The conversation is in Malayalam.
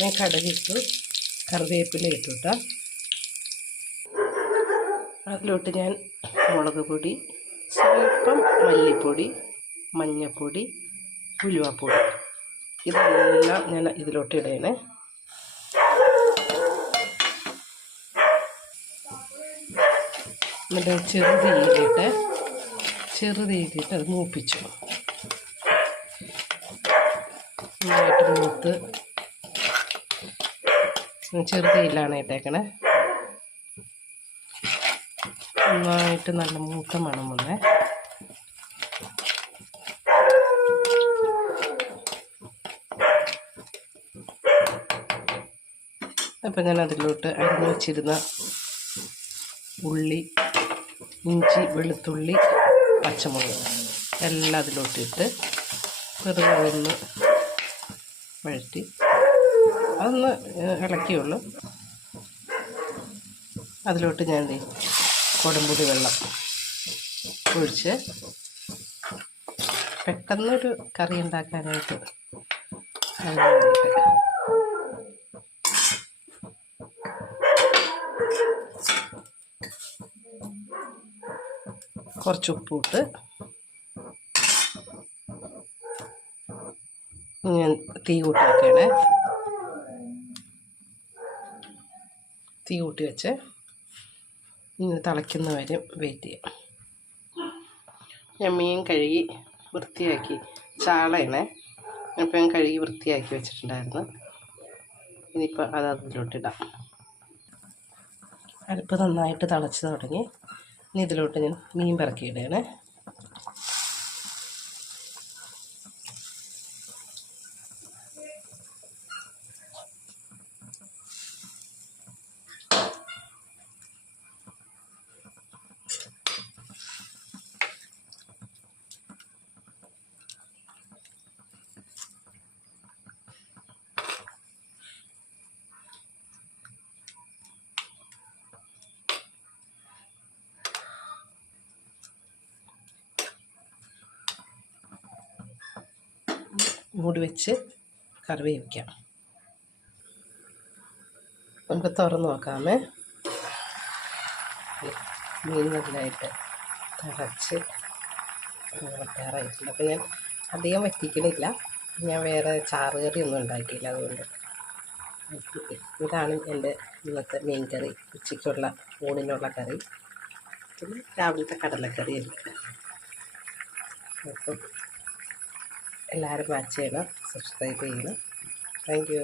ഞാൻ കടുകിട്ടു, കറിവേപ്പില ഇട്ടു കേട്ടോ. അതിലോട്ട് ഞാൻ മുളക് പൊടി, സ്വല്പം മല്ലിപ്പൊടി, മഞ്ഞൾപ്പൊടി, ഉലുവാപ്പൊടി ഇതെല്ലാം ഞാൻ ഇതിലോട്ട് ഇടണേ. എന്നിട്ട് ചെറുതീയിലിട്ട് അത് മൂപ്പിച്ചു. നന്നായിട്ട് മൂത്ത് ചെറുതീയിലാണ് ഇട്ടേക്കണേ. നന്നായിട്ട് നല്ല മൂത്ത മണം വന്നേ. അപ്പം ഞാൻ അതിലോട്ട് അരിഞ്ഞു വച്ചിരുന്ന ഉള്ളി, ഇഞ്ചി, വെളുത്തുള്ളി, പച്ചമുളക് എല്ലാം അതിലോട്ടിട്ട് വെറുതെ ഒന്ന് വഴറ്റി അതൊന്ന് ഇളക്കിയുള്ളൂ. അതിലോട്ട് ഞാൻ കുടംപുളി വെള്ളം ഒഴിച്ച് പെട്ടെന്നൊരു കറി ഉണ്ടാക്കാനായിട്ട് അതിന് വേണ്ടിയിട്ട് കുറച്ച് ഉപ്പിട്ട് ഞാൻ തീ കൂട്ടി വയ്ക്കണേ. തീ കൂട്ടി വെച്ച് ഇങ്ങനെ തിളയ്ക്കുന്ന വരെ വെയിറ്റ് ചെയ്യാം. ഞാൻ മീൻ കഴുകി വൃത്തിയാക്കി, ചാളയണേ, അപ്പം ഞാൻ കഴുകി വൃത്തിയാക്കി വെച്ചിട്ടുണ്ടായിരുന്നു. ഇനിയിപ്പോൾ അത് അതിലോട്ടിടാം. അടുപ്പ് നന്നായിട്ട് തിളച്ച് തുടങ്ങി. ഇനി ഇതിലോട്ട് ഞാൻ മീൻ പിറക്കിയിടണേ. മൂടി വെച്ച് കറി വേവിക്കാം. നമുക്ക് തുറന്ന് നോക്കാമേ. മീൻ നല്ലതായിട്ട് തിളച്ച് വറ്റാറായിട്ടുണ്ട്. അപ്പോൾ ഞാൻ അധികം വറ്റിക്കണില്ല. ഞാൻ വേറെ ചാറുകറിയൊന്നും ഉണ്ടാക്കിയില്ല. അതുകൊണ്ട് ഇതാണ് എൻ്റെ ഇന്നത്തെ മീൻ കറി, ഉച്ചയ്ക്കുള്ള ഊണിനുള്ള കറി. പിന്നെ രാവിലത്തെ കടലക്കറിയുണ്ട്. അപ്പം എല്ലാവരും വാച്ച് ചെയ്യണം, സബ്സ്ക്രൈബ് ചെയ്യണം. Thank you.